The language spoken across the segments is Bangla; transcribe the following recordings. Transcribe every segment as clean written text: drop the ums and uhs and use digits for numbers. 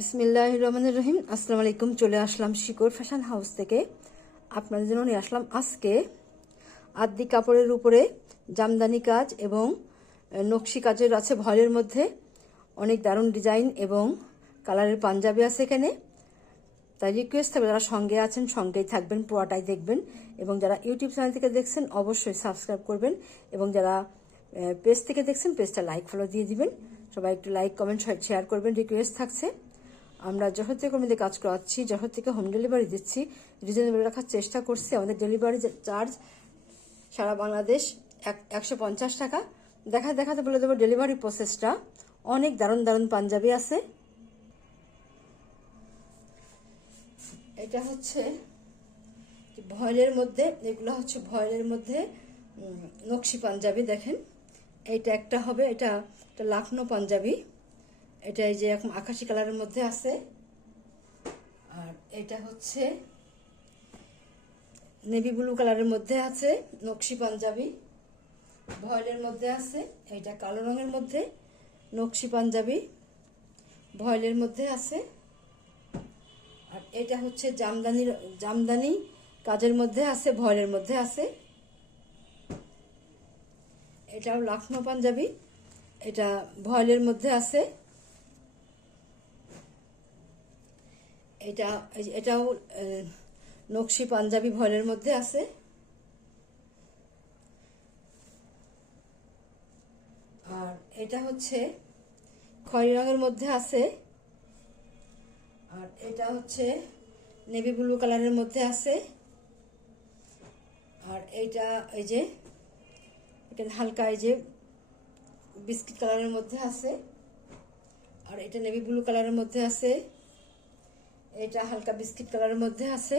বিসমিল্লাহির রহমানির রহিম। আসসালামু আলাইকুম। চলে আসলাম শিকড় ফ্যাশন হাউস থেকে। আপনাদের জন্য নিয়ে আসলাম আজকে আদি কাপড়ের উপরে জামদানি কাজ এবং নকশি কাজের আছে ভয়েলের মধ্যে। অনেক দারুণ ডিজাইন এবং কালারের পাঞ্জাবি আছে এখানে। তাই রিকোয়েস্ট থাকবে যারা সঙ্গে আছেন সঙ্গেই থাকবেন, পুরোটাই দেখবেন। এবং যারা ইউটিউব চ্যানেল থেকে দেখছেন অবশ্যই সাবস্ক্রাইব করবেন, এবং যারা পেজ থেকে দেখছেন পেজটা লাইক ফলো দিয়ে দিবেন। সবাই একটু লাইক কমেন্ট শেয়ার করবেন, রিকোয়েস্ট থাকছে। আমরা জহর থেকে কর্মীদের কাজ করাচ্ছি, জহর থেকে হোম ডেলিভারি দিচ্ছি, রিজনেবল রাখার চেষ্টা করছি। আমাদের ডেলিভারি চার্জ সারা বাংলাদেশ 150 টাকা। দেখাতে বলে দেবো ডেলিভারি প্রসেসটা। অনেক দারুণ দারুণ পাঞ্জাবি আছে। এটা হচ্ছে ভয়েলের মধ্যে, এগুলো হচ্ছে ভয়েলের মধ্যে নকশি পাঞ্জাবি। দেখেন এইটা একটা হবে, এটা লাখনো পাঞ্জাবি। এটা এই যে এখন আকাশি কালারের মধ্যে আছে। আর এটা হচ্ছে নেভি ব্লু কালারের মধ্যে আছে নকশি পাঞ্জাবি, ভয়েলের মধ্যে আছে। এটা কালো রঙের মধ্যে নকশি পাঞ্জাবি, ভয়েলের মধ্যে আছে। আর এটা হচ্ছে জামদানি কাজের মধ্যে আছে, ভয়েলের মধ্যে আছে। এটাও লাখনো পাঞ্জাবি, এটা ভয়েলের মধ্যে আছে। এটাও নকশি পাঞ্জাবি ভয়েলের মধ্যে আছে। আর এটা হচ্ছে খয়েরি রঙের মধ্যে আছে। আর এটা হচ্ছে নেভি ব্লু কালারের মধ্যে আছে। আর এইটা এই যে এটা হালকা এই যে বিস্কিট কালারের মধ্যে আছে। আর এটা নেভি ব্লু কালারের মধ্যে আছে। এটা হালকা বিস্কিট কালারের মধ্যে আছে।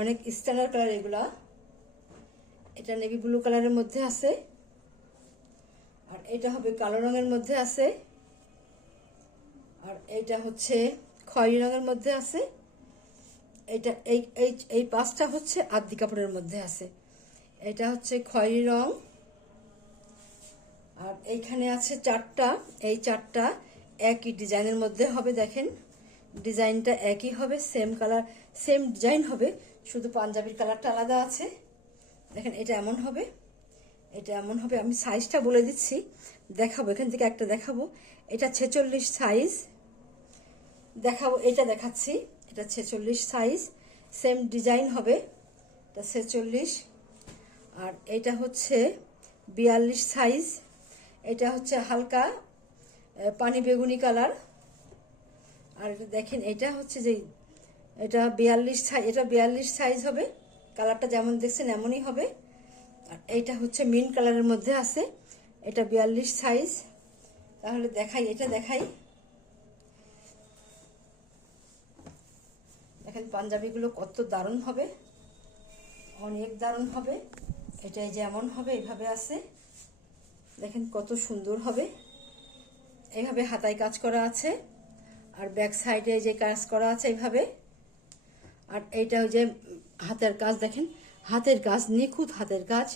অনেক স্ট্যান্ডার্ড কালার এগুলা। এটা নেভি ব্লু কালারের মধ্যে আছে। আর এটা হবে কালো রঙের মধ্যে আছে। আর এইটা হচ্ছে খয়েরি রঙের মধ্যে আছে। এইটা এই পাঁচটা হচ্ছে আদি কাপড়ের মধ্যে আছে। এটা হচ্ছে খয়েরি রং। আর এইখানে আছে চারটা, এই চারটা একই ডিজাইনের মধ্যে হবে। দেখেন ডিজাইনটা একই হবে, সেম কালার সেম ডিজাইন হবে, শুধু পাঞ্জাবির কালারটা আলাদা আছে। দেখেন এটা এমন হবে, এটা এমন হবে। আমি সাইজটা বলে দিচ্ছি, দেখাবো এখান থেকে একটা দেখাবো। এটা 46 সাইজ দেখাবো, এটা দেখাচ্ছি। এটা 46 সাইজ, সেম ডিজাইন হবে। এটা 46। আর এটা হচ্ছে 42 সাইজ। এটা হচ্ছে হালকা পানি বেগুনি কালার। আর এটা দেখেন এটা হচ্ছে যে এটা 42 সাইজ, এটা 42 সাইজ হবে। কালারটা যেমন দেখছেন এমনই হবে। আর এইটা হচ্ছে মিন কালারের মধ্যে আছে, এটা 42 সাইজ। তাহলে দেখাই, এটা দেখাই। দেখেন পাঞ্জাবিগুলো কত দারুণ হবে, অনেক দারুণ হবে। এটাই যেমন হবে এইভাবে আছে। দেখেন কত সুন্দর হবে। এইভাবে হাতায় কাজ করা আছে, আর ব্যাক সাইডে যে কাজ করা আছে এইভাবে। আর এইটা ওই যে হাতের কাজ, দেখেন হাতের কাজ, নিখুঁত হাতের কাজ,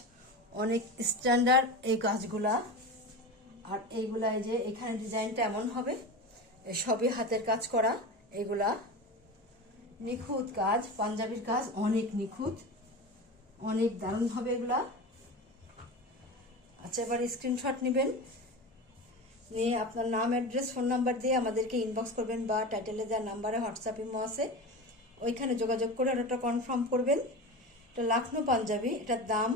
অনেক স্ট্যান্ডার্ড এই কাজগুলা। আর এইগুলা এই যে এখানে ডিজাইনটা এমন হবে, সবই হাতের কাজ করা। এইগুলা নিখুঁত কাজ, পাঞ্জাবির কাজ অনেক নিখুঁত, অনেক দারুণ হবে এগুলা। আচ্ছা, এবার স্ক্রিনশট নেবেন, নিয়ে আপনার নাম অ্যাড্রেস ফোন নাম্বার দিয়ে আমাদেরকে ইনবক্স করবেন, বা টাইটেলে দেওয়ার নাম্বারে হোয়াটসঅ্যাপ ইমো আছে, ওইখানে যোগাযোগ করে অর্ডারটা কনফার্ম করবেন। এটা লাখনো পাঞ্জাবি, এটার দাম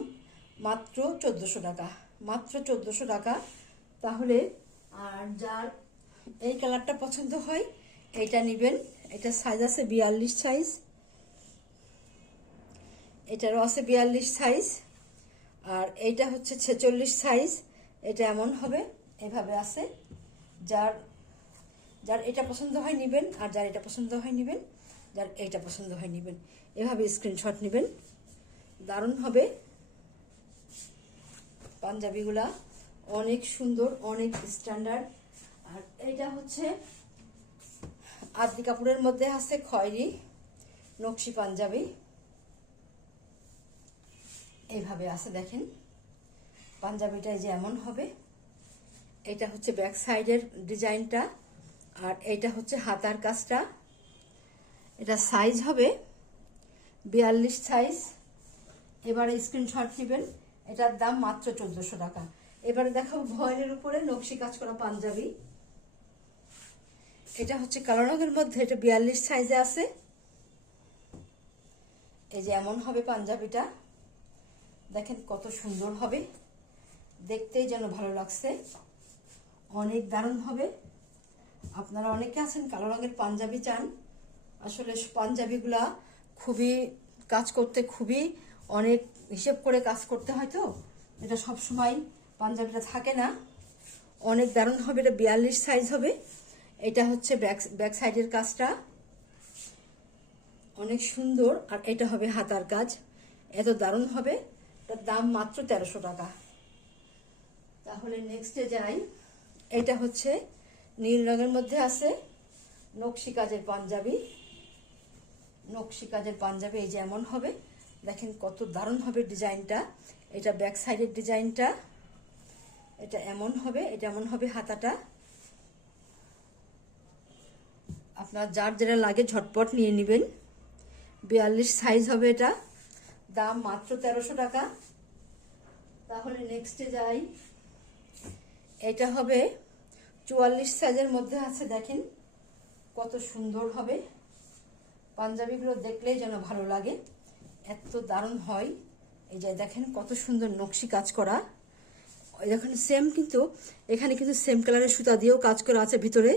মাত্র 1400 টাকা, মাত্র 1400 টাকা। তাহলে আর যার এই কালারটা পছন্দ হয় এইটা নেবেন। এটা সাইজ আছে 42 সাইজ, এটারও আছে 42 সাইজ। আর এইটা হচ্ছে 46 সাইজ। এটা এমন হবে, এভাবে আছে। যার যার এটা পছন্দ হয় নেবেন, আর যার এটা পছন্দ হয় নেবেন, যার এইটা পছন্দ হয় নেবেন। এভাবে স্ক্রিনশট নেবেন, দারুণ হবে পাঞ্জাবিগুলা, অনেক সুন্দর, অনেক স্ট্যান্ডার্ড। আর এইটা হচ্ছে আদি কাপড়ের মধ্যে আছে খয়েরি নকশি পাঞ্জাবি, এইভাবে আছে। দেখেন পাঞ্জাবিটা যে এমন হবে। এটা হচ্ছে ব্যাক সাইডের ডিজাইনটা, আর এটা হচ্ছে হাতার কাজটা, এটা সাইজ হবে 42 সাইজ। এবারে স্ক্রিনশট নেবেন, এটার দাম মাত্র 1400 টাকা। এবারে দেখাবো ভয়েলের উপরে নকশি কাজ করা পাঞ্জাবি। এটা হচ্ছে কালো রঙের মধ্যে, এটা 42 সাইজে আছে। এই যে এমন হবে পাঞ্জাবিটা, দেখেন কত সুন্দর হবে, দেখতেই যেন ভালো লাগছে, অনেক দারুণ হবে। আপনারা অনেকে আছেন কালো রঙের পাঞ্জাবি চান, আসলে পাঞ্জাবিগুলা খুবই কাজ করতে খুবই অনেক হিসেব করে কাজ করতে হয়, তো এটা সব সময় পাঞ্জাবিটা থাকে না। অনেক দারুণ হবে, এটা 42 সাইজ হবে। এটা হচ্ছে ব্যাক সাইডের কাজটা, অনেক সুন্দর। আর এটা হবে হাতার কাজ, এত দারুণ হবে। এটার দাম মাত্র 1300 টাকা। তাহলে নেক্সটে যাই। এটা হচ্ছে নীল রঙের মধ্যে আছে নকশি কাজের পাঞ্জাবি। নকশি কাজের পাঞ্জাবি এই যে এমন হবে, দেখেন কত দারুণ হবে ডিজাইনটা। এটা ব্যাক সাইডের ডিজাইনটা, এটা এমন হবে, এটা এমন হবে হাতাটা। আপনার যার যেটা লাগে ঝটপট নিয়ে নেবেন। 42 সাইজ হবে, এটা দাম মাত্র 1300 টাকা। তাহলে নেক্সটে যাই। এটা হবে 44 সাইজের মধ্যে আছে, দেখেন কত সুন্দর হবে। পাঞ্জাবিগুলো দেখলেই যেন ভালো লাগে, এত দারুণ হয়। এই যে দেখেন কত সুন্দর নকশি কাজ করা। দেখেন সেম, কিন্তু এখানে কিন্তু সেম কালারের সুতা দিয়েও কাজ করা আছে ভিতরে,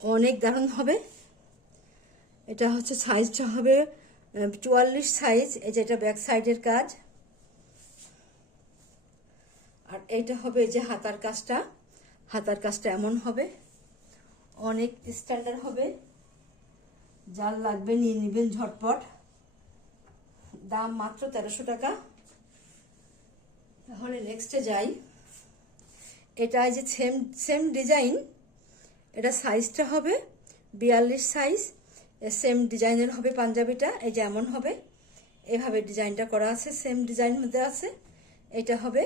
অনেক দারুণ হবে। এটা হচ্ছে সাইজটা হবে 44 সাইজ। এই যে এটা ব্যাক সাইডের কাজ। আর এইটা হবে এই যে হাতার কাজটা, হাতার কাজটা এমন হবে, অনেক স্ট্যান্ডার্ড হবে। যার লাগবে নিয়ে নেবেন ঝটপট, দাম মাত্র 1300 টাকা। তাহলে নেক্সটে যাই। এটা এই যে সেম ডিজাইন, এটা সাইজটা হবে 42 সাইজ। সেম ডিজাইনের হবে পাঞ্জাবিটা, এই যে এমন হবে, এভাবে ডিজাইনটা করা আছে, সেম ডিজাইন মধ্যে আছে। এটা হবে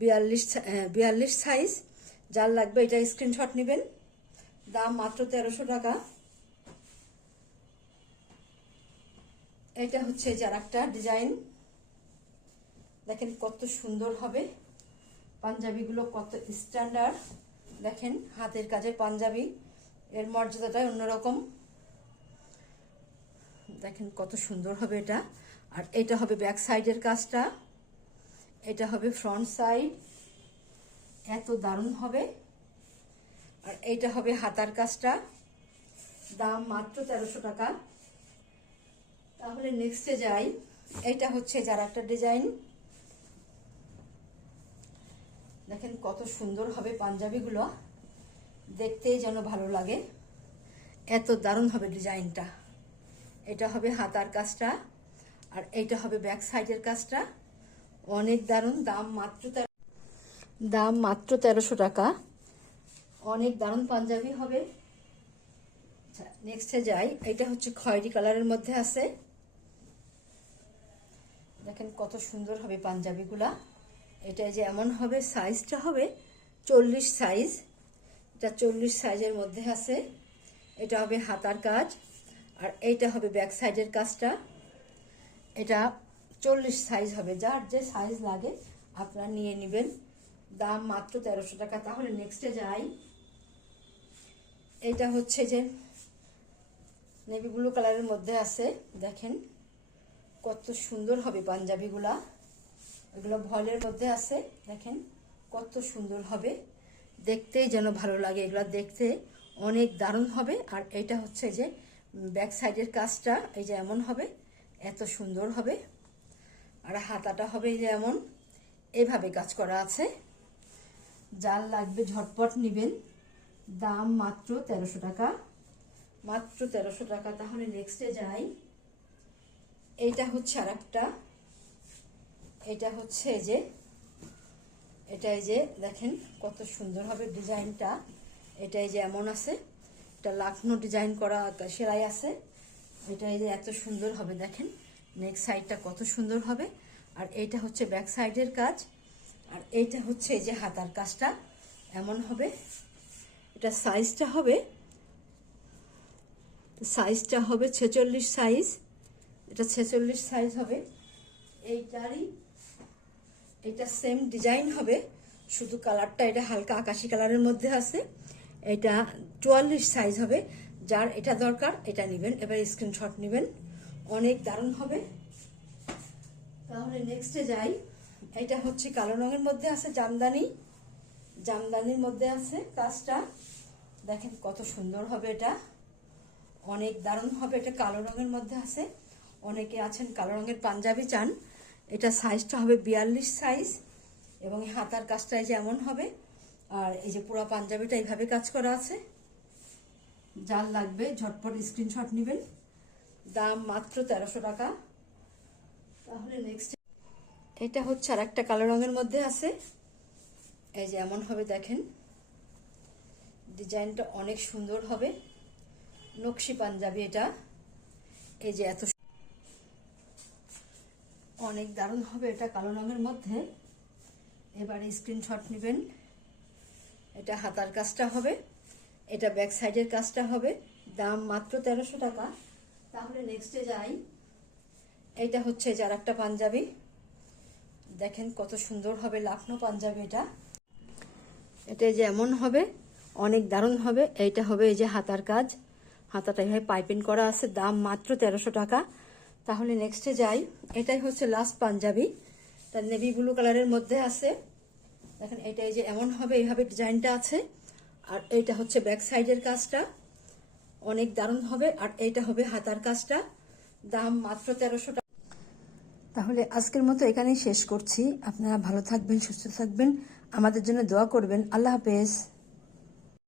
42 সাইজ। যার লাগবে এটা স্ক্রিনশট নেবেন, দাম মাত্র 1300 টাকা। এটা হচ্ছে যার একটা ডিজাইন, দেখেন কত সুন্দর হবে পাঞ্জাবিগুলো, কত স্ট্যান্ডার্ড। দেখেন হাতের কাজের পাঞ্জাবি, এর মর্যাদাটাই অন্যরকম। দেখেন কত সুন্দর হবে এটা। আর এটা হবে ব্যাক সাইডের কাজটা, এটা হবে ফ্রন্ট সাইড, এত দারুণ হবে। আর এইটা হবে হাতার কাজটা, দাম মাত্র 1300 টাকা। তাহলে নেক্সটে যাই। এটা হচ্ছে যার একটা ডিজাইন, দেখেন কত সুন্দর হবে পাঞ্জাবিগুলো, দেখতেই যেন ভালো লাগে, এত দারুণ হবে ডিজাইনটা। এটা হবে হাতার কাজটা, আর এইটা হবে ব্যাক সাইডের কাজটা, অনেক দারুণ। দাম মাত্র 1300 টাকা। অনেক দারুণ পাঞ্জাবি হবে। আচ্ছা নেক্সটে যাই। এটা হচ্ছে খয়েরি কালারের মধ্যে আছে, দেখেন কত সুন্দর হবে পাঞ্জাবিগুলা। এটা যে এমন হবে, সাইজটা হবে 40 সাইজ। এটা 40 সাইজের মধ্যে আছে। এটা হবে হাতার কাজ, আর এইটা হবে ব্যাক সাইডের কাজটা। এটা 40 সাইজ হবে, যার যে সাইজ লাগে আপনারা নিয়ে নেবেন, দাম মাত্র 1300 টাকা। তাহলে নেক্সটে যাই। এইটা হচ্ছে যে নেভি ব্লু কালারের মধ্যে আছে, দেখেন কত সুন্দর হবে পাঞ্জাবিগুলা। এগুলো ভয়েলের মধ্যে আছে, দেখেন কত সুন্দর হবে, দেখতেই যেন ভালো লাগে, এগুলো দেখতে অনেক দারুণ হবে। আর এটা হচ্ছে যে ব্যাক সাইডের কাজটা, এই যে এমন হবে, এত সুন্দর হবে। আর হাতাটা হবে এই যে এমন, এইভাবে কাজ করা আছে। যার লাগবে ঝটপট নেবেন, দাম মাত্র 1300 টাকা, মাত্র 1300 টাকা। তাহলে নেক্সটে যাই। এইটা হচ্ছে আর একটা, এটা হচ্ছে যে এটাই যে দেখেন কত সুন্দর হবে ডিজাইনটা। এটাই যে এমন আছে, এটা লাখনো ডিজাইন করা সেলাই আছে। এটাই যে এত সুন্দর হবে, দেখেন নেক সাইডটা কত সুন্দর হবে। আর এইটা হচ্ছে ব্যাক সাইডের কাজ, আর এইটা হচ্ছে এই যে হাতার কাজটা এমন হবে। এটা সাইজটা হবে সাইজটা হবে 46 সাইজ, এটা 46 সাইজ হবে। এটা সেম ডিজাইন হবে, শুধু কালারটা এটা হালকা আকাশি কালারের মধ্যে আছে। এটা 44 সাইজ হবে, যার এটা দরকার এটা নেবেন, এবার স্ক্রিনশট নেবেন, অনেক দারুণ হবে। তাহলে নেক্সটে যাই। এটা হচ্ছে কালো রঙের মধ্যে আছে, জামদানির মধ্যে আছে কাজটা, দেখেন কত সুন্দর হবে, এটা অনেক দারুণ হবে। এটা কালো রঙের মধ্যে আছে, অনেকে আছেন কালো রঙের পাঞ্জাবি চান। এটা সাইজটা হবে 42 সাইজ, এবং হাতার কাজটা যেমন হবে, আর এই যে পুরো পাঞ্জাবিটা এইভাবে কাজ করা আছে। যার লাগবে ঝটপট স্ক্রিনশট নেবেন, দাম মাত্র 1300 টাকা। তাহলে নেক্সট এটা হচ্ছে আর একটা কালো রঙের মধ্যে আছে, এই যে এমন হবে, দেখেন ডিজাইনটা অনেক সুন্দর হবে, নকশি পাঞ্জাবি এটা, এই যে এত অনেক দারুণ হবে, এটা কালো রঙের মধ্যে। এবারে স্ক্রিনশট নেবেন। এটা হাতার কাজটা হবে, এটা ব্যাক সাইডের কাজটা হবে, দাম মাত্র 1300 টাকা। তাহলে নেক্সটে যাই। এইটা হচ্ছে যার একটা পাঞ্জাবি, দেখেন কত সুন্দর হবে, লাখনো পাঞ্জাবি এটা যে এমন হবে, অনেক দারুণ হবে। এইটা হবে এই যে হাতার কাজ, হাতাটা এইভাবে পাইপিং করা আছে, দাম মাত্র 1300 টাকা। তাহলে নেক্সটে যাই। এটাই হচ্ছে লাস্ট পাঞ্জাবি, তার নেভি ব্লু কালারের মধ্যে আছে, দেখেন এটা এই যে এমন হবে, এইভাবে ডিজাইনটা আছে। আর এইটা হচ্ছে ব্যাক সাইডের কাজটা, অনেক দারুণ হবে। আর এইটা হবে হাতার কাজটা, দাম মাত্র 1300 টাকা। তাহলে আজকের মতো এখানেই শেষ করছি। আপনারা ভালো থাকবেন, সুস্থ থাকবেন, আমাদের জন্য দোয়া করবেন। আল্লাহ হাফেজ।